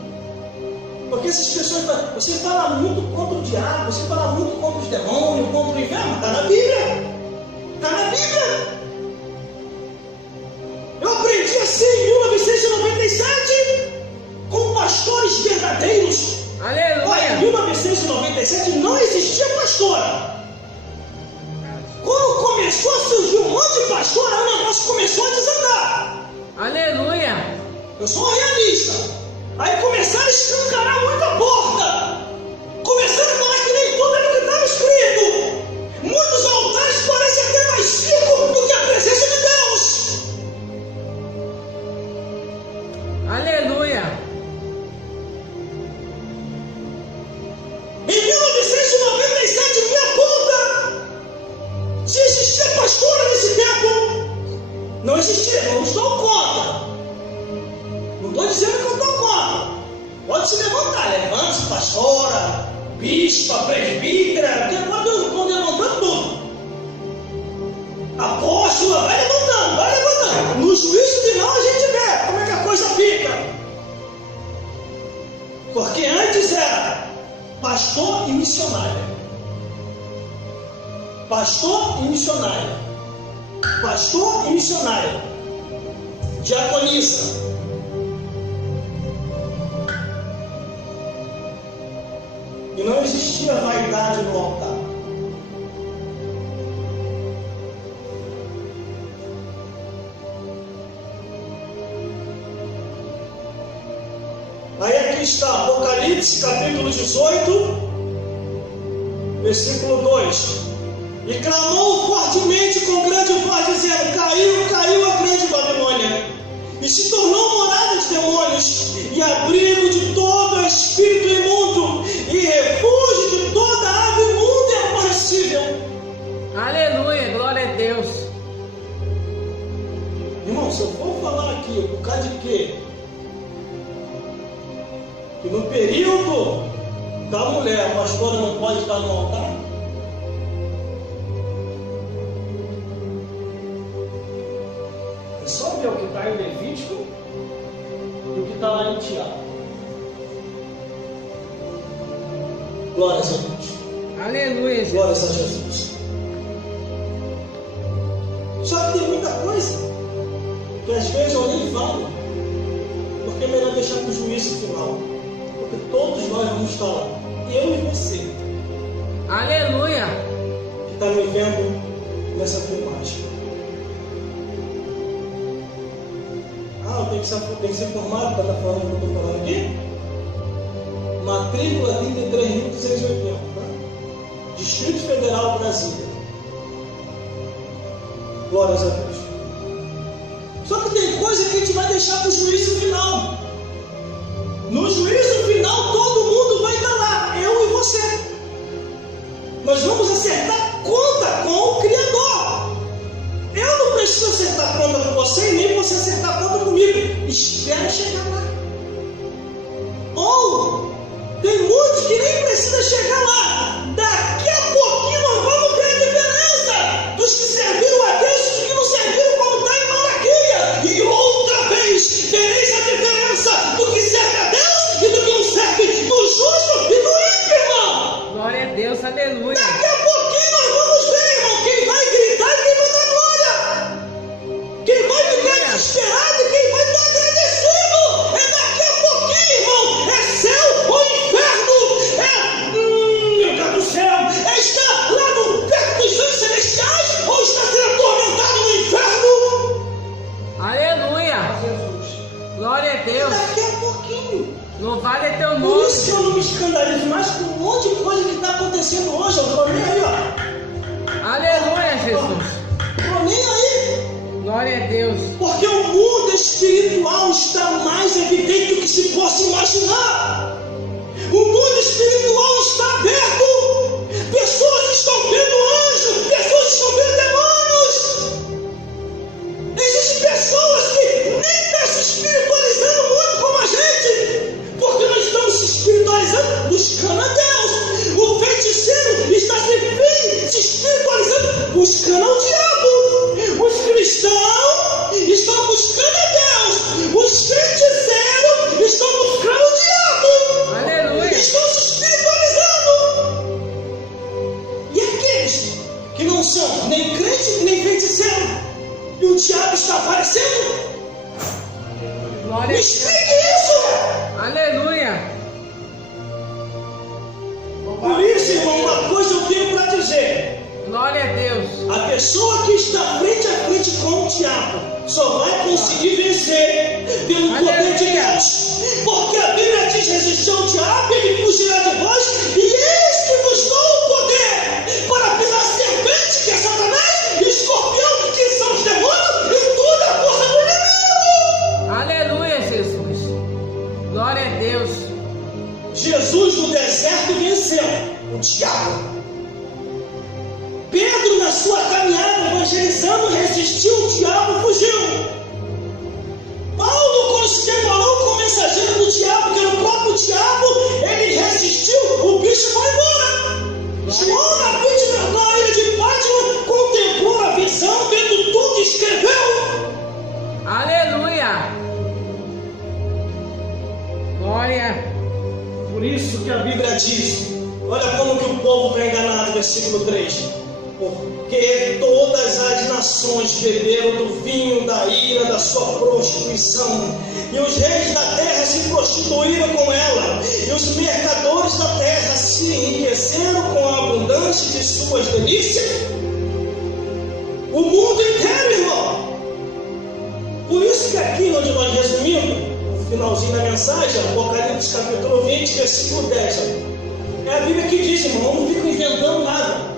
Porque essas pessoas falam, você fala muito contra o diabo, você fala muito contra os demônios, contra o inferno. Está na Bíblia. Está na Bíblia. Eu aprendi assim em 1997 com pastores verdadeiros. Aleluia. Olha, em 1997 não existia pastora. Quando começou a surgir um monte de pastor, aí o negócio começou a desandar. Aleluia. Eu sou realista. Aí começaram a escancarar muita porta. Começaram a falar que nem tudo era o que estava escrito. Muitos altares parecem até mais chico do que a presença de Deus. Aleluia. Em 1997 me aponta se existia pastora nesse tempo. Não existia, não estou contra. Não estou dizendo que eu estou contra. Pode se levantar, levante-se, pastora, bispa, presbítera, estou levantando tudo. Apóstola, vai levantando, vai levantando. No juízo final a gente vê como é que a coisa fica. Porque antes era pastor e missionária. Pastor e missionária. Pastor e missionária. Diaconisa. E não existia vaidade no altar. Aí aqui está Apocalipse capítulo 18, versículo 2. E clamou fortemente com grande voz, dizendo: caiu, caiu a grande Babilônia, e se tornou morada de demônios, e abrigo de todo espírito imundo, e refúgio de toda ave imunda e aborrecível. Aleluia, glória a Deus. Irmão, se eu for falar aqui, por causa de quê? Que no período da mulher, a pastora não pode estar no altar? É só ver o que está em Levítico e o que está lá em Tiago. Glórias a Deus. Aleluia, Jesus. Glórias a Jesus. Só que tem muita coisa que às vezes eu nem falo, porque é melhor deixar para o juízo final. Porque todos nós vamos estar lá. Eu e você. Aleluia. Que está me vendo nessa filmagem. Eu tenho que ser formado para estar falando o que eu estou falando aqui. Matrícula 33.280, tá? Distrito Federal, Brasília. Glórias a Deus. Só que tem coisa que a gente vai deixar para o juízo final. No juízo final todo mundo vai estar lá, eu e você. Nós vamos acertar conta com o Criador. Eu não preciso acertar conta com você, nem você acertar conta comigo. Espera chegar lá. Ou tem muitos que nem precisa chegar lá. Daqui a pouquinho nós vamos ver a diferença dos que serviram a Deus e dos que não serviram, como está em Malaquias. E outra vez vereis a diferença do que serve a Deus e do que não serve, do justo e do ímpio, irmão. Glória a Deus, aleluia. Daqui a pouquinho nós vamos ver, irmão, quem vai gritar e quem vai dar glória. Quem vai ficar desesperado e quem vai estar agradecido. É daqui a pouquinho, irmão. É céu ou inferno. Meu Deus do céu. É estar lá no perto dos anjos celestiais ou está sendo atormentado no inferno. Aleluia. Jesus. Glória a Deus. Daqui a pouquinho. Louvado é teu Por nome. isso que eu não me escandalizo mais com um monte de coisa que está acontecendo hoje. Eu estou nem aí, ó. Aleluia, Jesus. Estou nem aí. Glória a Deus. Porque o mundo espiritual está mais evidente do que se possa imaginar. O mundo espiritual está aberto. Pessoas estão vendo anjos, pessoas estão vendo demônios. Existem pessoas que nem estão se espiritualizando muito como a gente, porque não estão se Aleluia. Por isso, irmão, uma coisa eu tenho para dizer. Glória a Deus. A pessoa que está frente a frente com o diabo só vai conseguir vencer pelo poder de Deus. Porque a Bíblia diz: resistir ao diabo, ele fugirá de vós, e eis que vos dou o poder para pisar serpente, que é Satanás, e escorpião, que são os demônios, e toda a força do inimigo. Aleluia, Jesus. Glória a Deus. Jesus no deserto venceu o diabo. Pedro, na sua caminhada evangelizando, resistiu, o diabo fugiu. Paulo, quando se deparou com o mensageiro do diabo, que era o próprio diabo, ele resistiu, o bicho foi embora. João, na ilha de Pátmos, contemplou a visão, vendo tudo e escreveu. Aleluia. Glória. Por isso que a Bíblia diz, olha como que o povo foi enganado, versículo 3. Porque todas as nações beberam do vinho da ira da sua prostituição, e os reis da terra se prostituíram com ela, e os mercadores da terra se enriqueceram com a abundância de suas delícias. O mundo inteiro, irmão. Por isso que aqui onde nós resumimos, no finalzinho da mensagem, Apocalipse capítulo 20, versículo 10, é a Bíblia que diz, irmão, eu não fico inventando nada.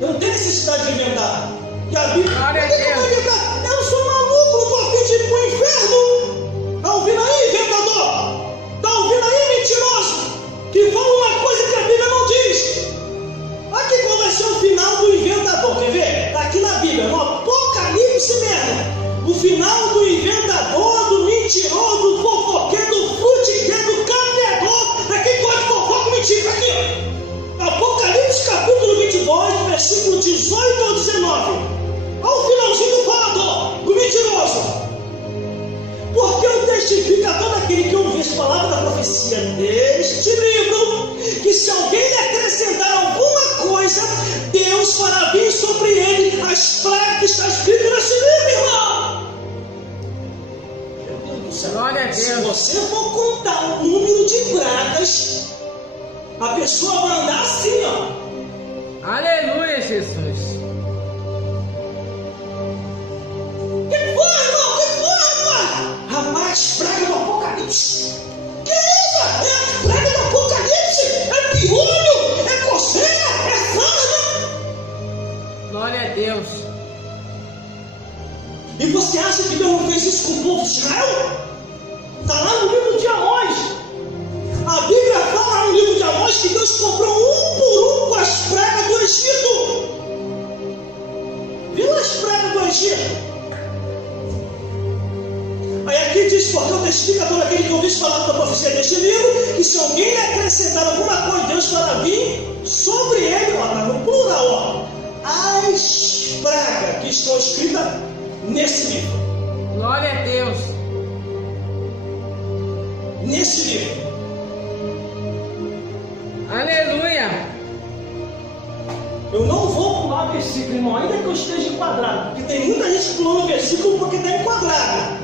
Eu não tenho necessidade de inventar. E a Bíblia, eu sou maluco, não estou a fim de ir para o inferno. Está ouvindo aí, inventador? Está ouvindo aí, mentiroso? Que fala uma coisa que a Bíblia não diz. Aqui qual vai ser o final do inventador, quer ver? Está aqui na Bíblia, no Apocalipse mesmo. O final do inventador, do mentiroso, do fofoqueiro, do frutiqueiro, do campeador. Aqui pode fofoca e mentira, aqui. Apocalipse capítulo 22, versículo 18 ao 19. Ao finalzinho do falador, do mentiroso. Porque eu testifico a todo aquele que ouve as palavras da profecia deste livro, que se alguém lhe acrescentar alguma coisa, Deus fará vir sobre ele as pragas que está escrito nesse livro, irmão. Meu Deus do céu. Glória a Deus. Se você for contar o número de pragas, a pessoa vai andar assim, ó. Aleluia, Jesus. Que foi, irmão? Que foi, rapaz? Rapaz, praga do Apocalipse. Que isso? É a praga do Apocalipse? É piolho? É coceira? É sarna? Glória a Deus. E você acha que Deus não fez isso com o povo de Israel? Está lá no livro de Amós. A Bíblia fala no livro de Amós que Deus comprou um por um com as pragas do Egito. Viu as pragas do Egito? Aí aqui diz, porque eu testifico a todo aquele que ouviu falar da profecia deste livro, que se alguém lhe acrescentar alguma coisa, Deus fará vir sobre ele, ó, no plural, ó, as pragas que estão escritas nesse livro. Glória a Deus. Nesse livro. Aleluia. Eu não vou pular versículo, irmão, ainda que eu esteja enquadrado, porque tem muita gente pulando o versículo porque está enquadrado.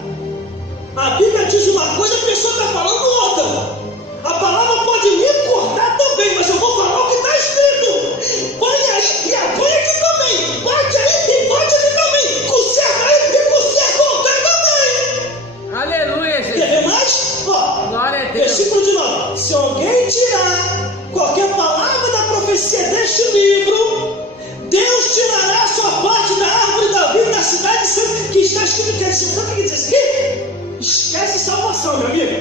A Bíblia diz uma coisa, a pessoa está falando outra. A palavra pode me cortar também, mas eu vou falar o que está escrito. Põe aí e apanha aqui também. Bate aí e bate aqui também. Conserta aí e conserta outra também. Aleluia, Jesus. Quer ver mais? Ó, Glória a Deus. versículo de 9. Se alguém tirar qualquer palavra da profecia deste livro, Deus tirará a sua parte da árvore da vida da cidade santa, que está escrito que é sabe o que diz aqui? Esquece salvação, meu amigo.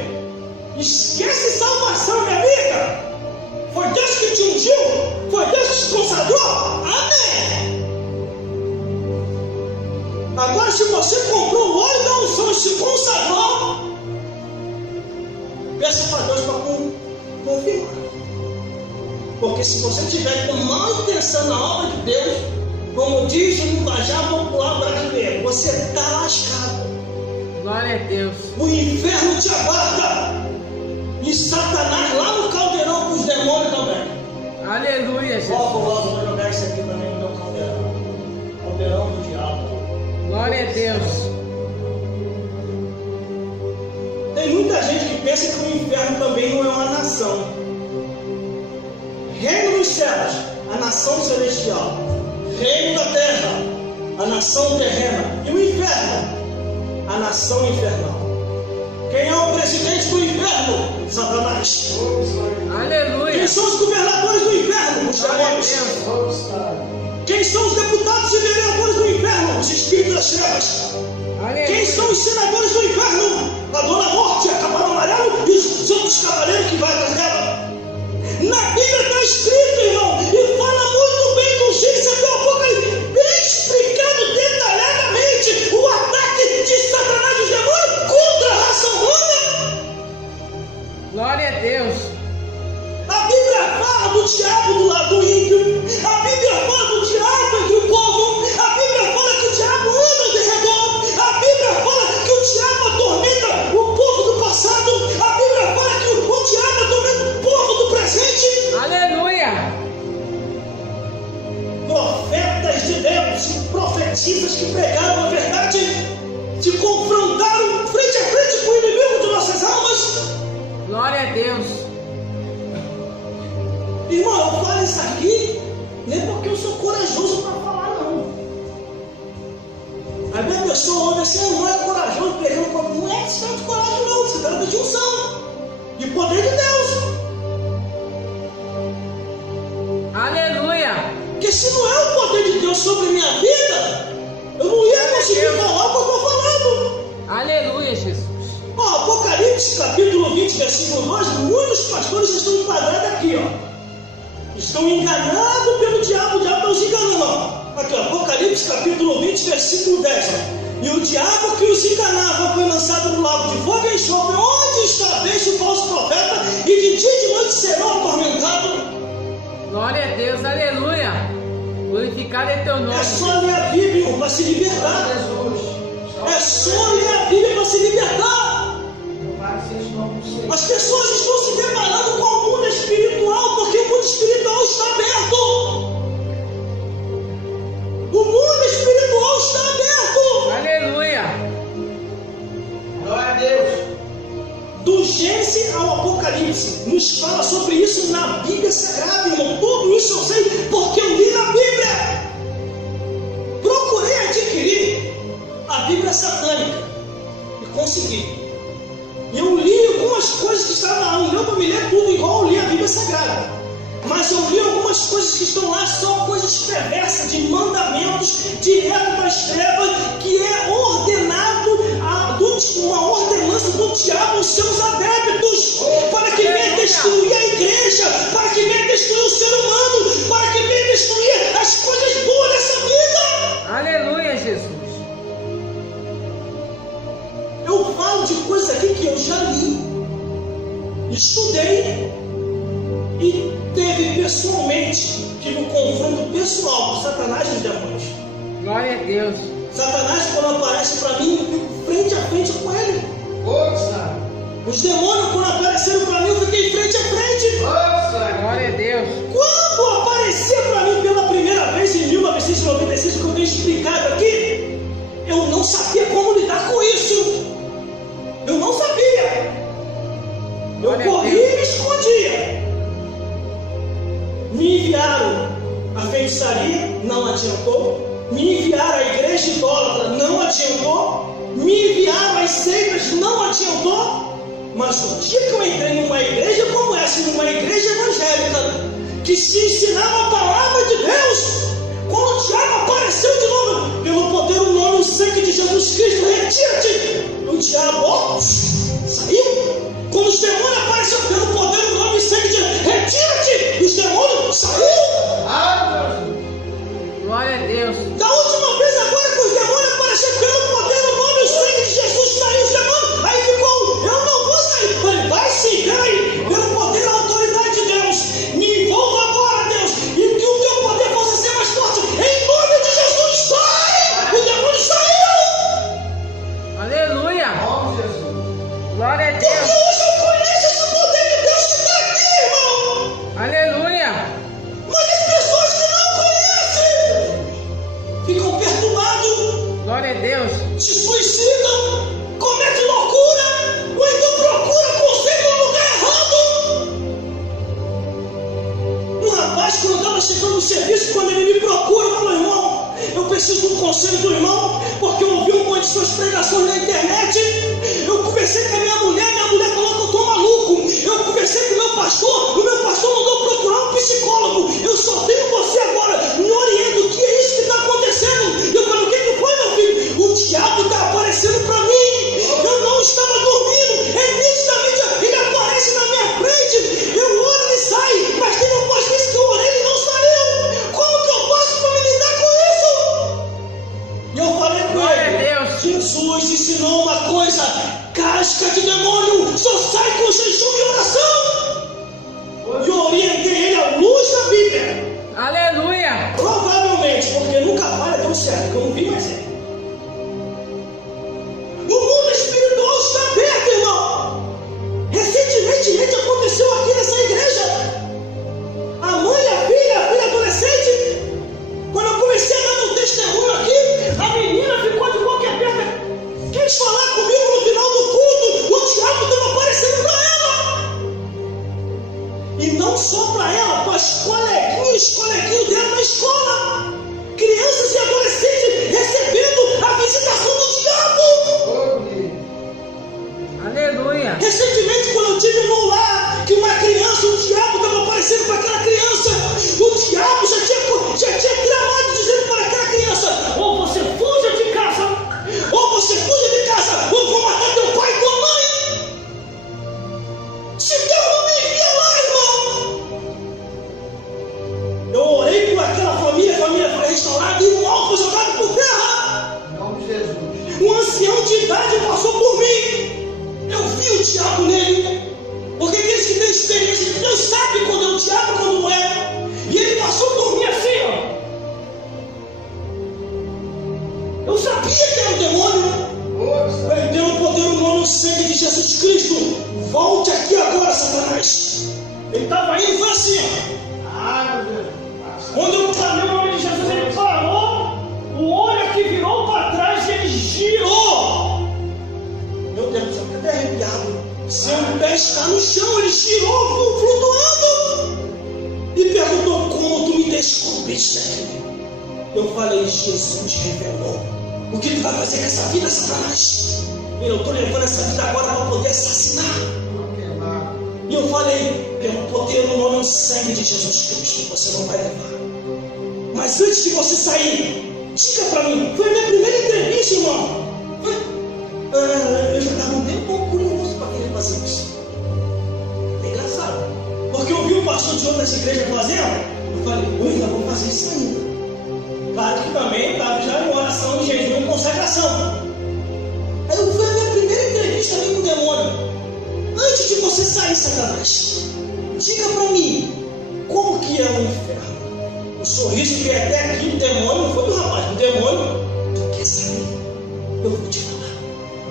Esquece salvação, minha amiga. Foi Deus que te ungiu? Foi Deus que te consagrou? Amém. Agora, se você comprou o óleo da unção e se consagrou, peça para Deus para confirmar. Porque se você tiver com má intenção na obra de Deus, como diz o linguajar popular brasileiro, você está lascado. Glória a Deus. O inferno te aguarda. E Satanás lá no caldeirão com os demônios também. Aleluia, Jesus. Logo vou jogar isso aqui também no meu caldeirão. Caldeirão do diabo. Glória a Deus. Tem muita gente que pensa que o inferno também também não é uma nação. Reino dos céus, a nação celestial. Reino da terra, a nação terrena. E o inferno, a nação infernal. Quem é o presidente do inferno? Satanás. Aleluia. Quem são os governadores do inferno? Os demônios. Quem são os deputados e vereadores do inferno? Os espíritos das trevas. Aleluia. Quem são os senadores do inferno? A Dona Morte, a Cavalo Amarelo e os outros cavaleiros que vai atrás dela. Na Bíblia está escrito, irmão, e fala muito bem do Gênesis até o Apocalipse, bem explicado detalhadamente o ataque de Satanás e os demônios contra a raça humana. Glória a Deus. A Bíblia fala do diabo do lado ímpio. A Bíblia fala do diabo entre o povo. A Bíblia fala que o diabo anda ao derredor. A Bíblia fala que o diabo atormenta o povo do passado. A Bíblia fala que o diabo atormenta o povo do presente. Aleluia. Profetas de Deus e profetisas que pregaram a verdade, te confrontaram frente a frente com o inimigo de nossas almas. Glória a Deus. Irmão, eu falo isso aqui nem porque eu sou corajoso para falar, não. A minha pessoa ouve assim, não é corajoso, pegando como. Não é questão de coragem, não. Se trata de unção, de poder de Deus. Aleluia. Porque se não é o poder de Deus sobre a minha vida, eu não ia conseguir falar o que eu estou falando. Aleluia, Jesus. Ó, Apocalipse, capítulo 20, versículo 2, muitos pastores estão enquadrados aqui, ó. Estão enganados pelo diabo, o diabo está os enganando, ó. Aqui, ó, Apocalipse, capítulo 20, versículo 10, ó. E o diabo que os enganava foi lançado no lago de fogo e enxofre, onde está deixa o falso profeta, e de dia e de noite serão atormentados. Glória a Deus. Aleluia. Glorificado é teu nome. É só ler a Bíblia para se libertar. É só ler a Bíblia para se libertar. As pessoas estão se deparando com o mundo espiritual porque o mundo espiritual está aberto. O mundo espiritual está aberto. Aleluia. Glória a Deus. Do Gênesis ao Apocalipse, nos fala sobre isso na Bíblia Sagrada, irmão. Tudo isso eu sei porque eu li na Bíblia. Procurei adquirir a Bíblia satânica e consegui. Eu li algumas coisas que estavam lá, não deu para me ler tudo igual eu li a Bíblia Sagrada. Mas eu li algumas coisas que estão lá, só coisas perversas, de mandamentos direto das trevas, que é ordenado, uma ordenança do diabo aos seus adeptos, para que venha destruir a igreja, para que venha destruir o ser humano, para que venha destruir as coisas boas dessa vida. Aleluia, Jesus. Eu falo de coisas aqui que eu já li, estudei e teve pessoalmente, tive um confronto pessoal com Satanás e os demônios. Glória a Deus. Satanás, quando aparece para mim, eu fico frente a frente com ele. Os demônios, quando apareceram para mim, eu fiquei frente a frente. Glória a Deus. Quando apareceu para mim pela primeira vez em 1996, que eu tenho explicado aqui, eu não sabia como lidar com isso. Eu não sabia. Eu corri e me escondia. Me enviaram a feitiçaria, não adiantou. Me enviaram a igreja idólatra, não adiantou. Me enviaram as seitas, não adiantou. Mas o dia que eu entrei numa igreja como essa, numa igreja evangélica, que se ensinava a palavra de Deus, quando o diabo apareceu de novo, pelo poder, o nome, o sangue de Jesus Cristo, retira-te. O diabo, ó, saiu. Quando os demônios apareceram pelo poder, o nome, o sangue de Jesus, retira-te. Os demônios, saiu. Glória a Deus. Da última vez agora que os demônios apareceram pelo poder, o nome, o sangue de Jesus, saiu os demônios. Aí ficou, eu não vou sair. Falei, vai sim, peraí, pelo poder e a autoridade de Deus, me envolva agora, Deus, e que o teu poder possa ser mais forte. Em nome de Jesus, sai! O demônio saiu! Aleluia. Glória a Deus. Volte aqui agora, Satanás. Ele estava indo e foi assim, ó. Ai, meu Deus. Quando eu falei o nome de Jesus, ele parou, o olho aqui virou para trás e ele girou. Meu Deus do céu, fica até arrepiado. Seu pé está no chão, ele girou, flutuando. E perguntou: como tu me descobriste aqui? Eu falei: Jesus revelou. O que tu vai fazer com essa vida, Satanás? Eu estou levando essa vida agora para poder assassinar. E eu falei: pelo poder no nome e sangue de Jesus Cristo, você não vai levar. Mas antes de você sair, diga para mim. Foi a minha primeira entrevista, irmão. Eu já estava um pouco curioso para querer fazer isso. É engraçado, porque eu vi um pastor de outras igrejas fazendo. Eu falei: eu ainda vou fazer isso ainda. Claro que também estava já em oração, em jejum e consagração. Aí foi a minha primeira entrevista ali com o demônio. Antes de você sair, Satanás, diga para mim, como que é o inferno? O sorriso que é até aqui do demônio não foi do rapaz, do demônio. Tu quer saber? Eu vou te falar.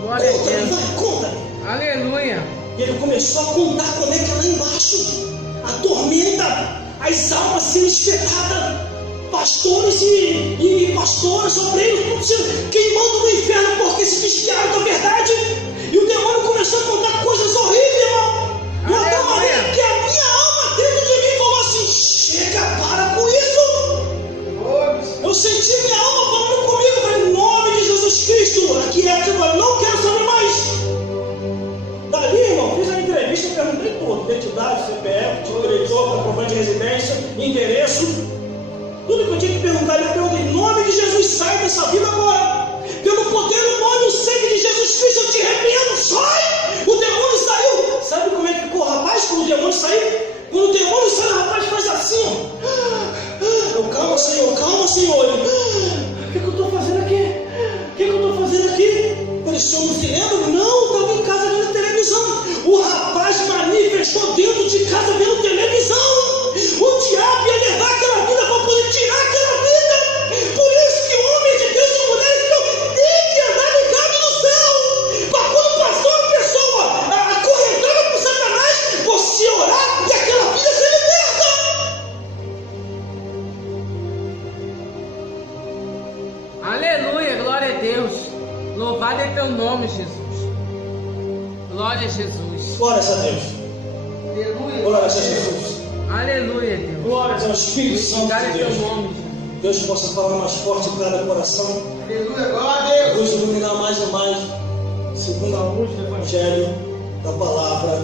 Glória a Conta-me, Deus. vai, conta-me. Aleluia. E ele começou a contar como é que é lá embaixo a tormenta, as almas sendo espetadas, pastores e pastoras, obreiros, queimando no inferno porque se desviaram da verdade. E o demônio começou a contar coisas horríveis, irmão. De uma tal maneira que a minha alma dentro de mim falou assim: chega, para com isso. Eu senti minha alma falando comigo, falei: em nome de Jesus Cristo, aqui é tipo, eu não quero saber mais. Dali, irmão, fiz a entrevista, perguntei tudo: identidade, CPF, tipo de eleitor, comprovante de residência, endereço. Tudo que eu tinha que perguntar, eu perguntei: em nome de Jesus, sai dessa vida agora. Pelo poder, no nome e o sangue de Jesus Cristo, eu te repreendo, sai! O demônio saiu. Sabe como é que ficou o rapaz quando o demônio saiu? Quando o demônio sai, o rapaz faz assim, ó. Calma, Senhor. Ele: o que eu estou fazendo aqui? O que eu estou fazendo aqui? Eu falei: o senhor não se lembra? Não, estava em casa vendo televisão. O rapaz manifestou dentro de casa vendo televisão. O diabo ia levar aquela vida para poder tirar aquela vida. Por isso que o homem de Deus e mulher de Deus tem que andar ligado no céu. Para quando passou uma pessoa acorrentada por Satanás, você orar e aquela vida ser liberta. Aleluia. Glória a Deus. Louvado é teu nome, Jesus. Glória a Jesus. Glórias a Deus. Aleluia. Glórias a Jesus. Aleluia, Deus. Glórias ao Espírito Santo Glória de a teu Deus. nome, Jesus. Deus possa falar mais forte em cada coração. Aleluia. Glória a Deus. Deus iluminar mais e mais, segundo a luz do Evangelho, da palavra